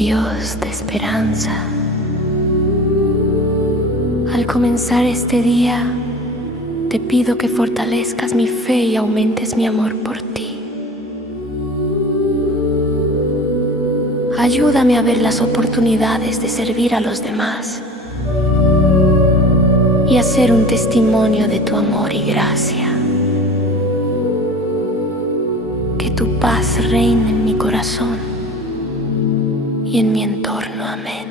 Dios de esperanza, al comenzar este día, te pido que fortalezcas mi fe y aumentes mi amor por ti. Ayúdame a ver las oportunidades de servir a los demás y a ser un testimonio de tu amor y gracia. Que tu paz reine en mi corazón y en mi entorno. Amén.